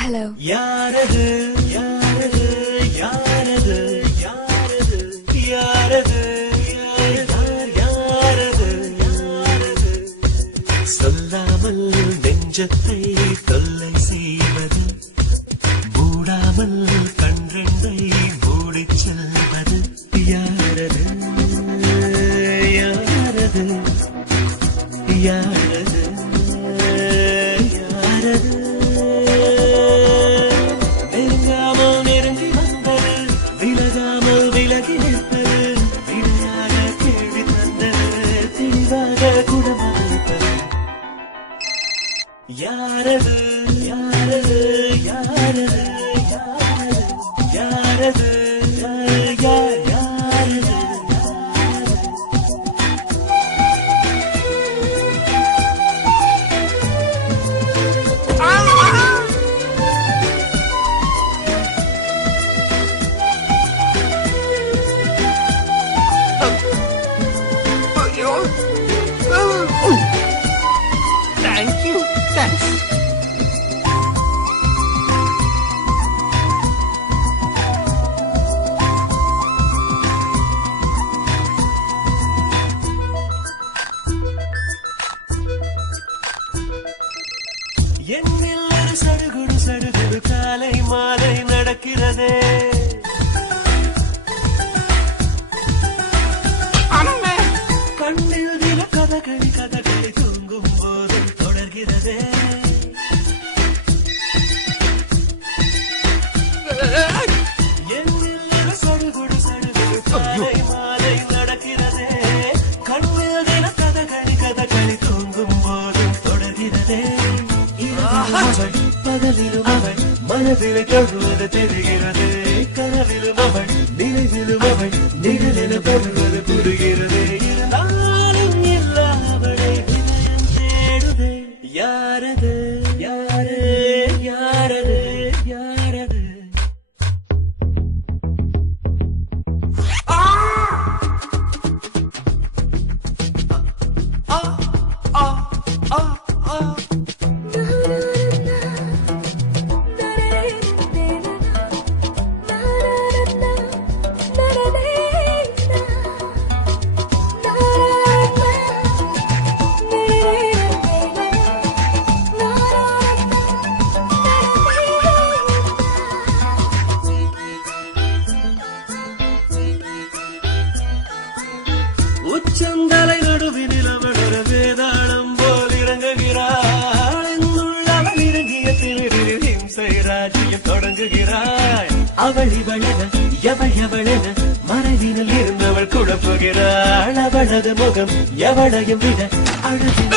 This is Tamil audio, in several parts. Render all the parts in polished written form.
ஹலோ. யாரது யாரது யாரது யாரது யாரது யாரது யாரது சொல்லாமல் நெஞ்சத்தை தொல்லை செய்வது, மூடாமல் கன்றெண்டை மூடிச் செல்வது, யாரது யாரது யாரது யாரது யாரது யாரது யாரது யாரது யாரது Thank you. Thanks. என்னில் ஒரு சடுகுடு சடுகுடு காலை மாலை நடக்கிறதே, கண்ணில் தின கதகளி கதகளி தூங்கும் போதும் தொடர்கிறதே, என்னில் ஒரு சடுகுடு சடுகுடு காலை மாலை நடக்கிறதே, கண்ணில் தின கதகளி கதகளி தூங்கும் போதும் தொடர்கிறதே, அவள் பகலிலும் அவள் மனதில் தொழுவது தெரிகிறது, கனவிலும் அவள் நினைவிலும் அவள் நிழலில் படுவது புரிகிறது, இருந்தாலும் இல்லாமலே இதயம் தேடுதே, யாரது யாரது யாரது யாரது உச்சந்தலை நடுவினில் அவள் ஒரு வேதாளம் போல் இறங்குகிறாள், என்னுள்ளவள் இறங்கிய திமிரில் ஹிம்சை ராஜ்யம் தொடங்குகிறாள், அவள் இவளென எவள் எவளென மறைவினில் இருந்தவள் குழப்புகிறாள், அவளது முகம் எவளையும் விட அழகின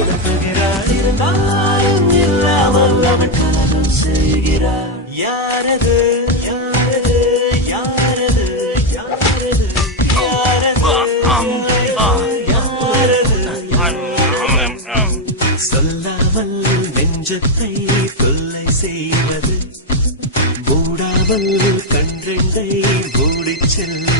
உணர்த்துகிறாள், இருந்தாலும் இல்லாமல் அவள் கலகம் செய்கிறாள், யாரது யாரது யாரது யாரது சொல்லாமல் நெஞ்சத்தை தொல்லை செய்வது, மூடாமல் கன்றெண்டை மூடிச் செல்வது.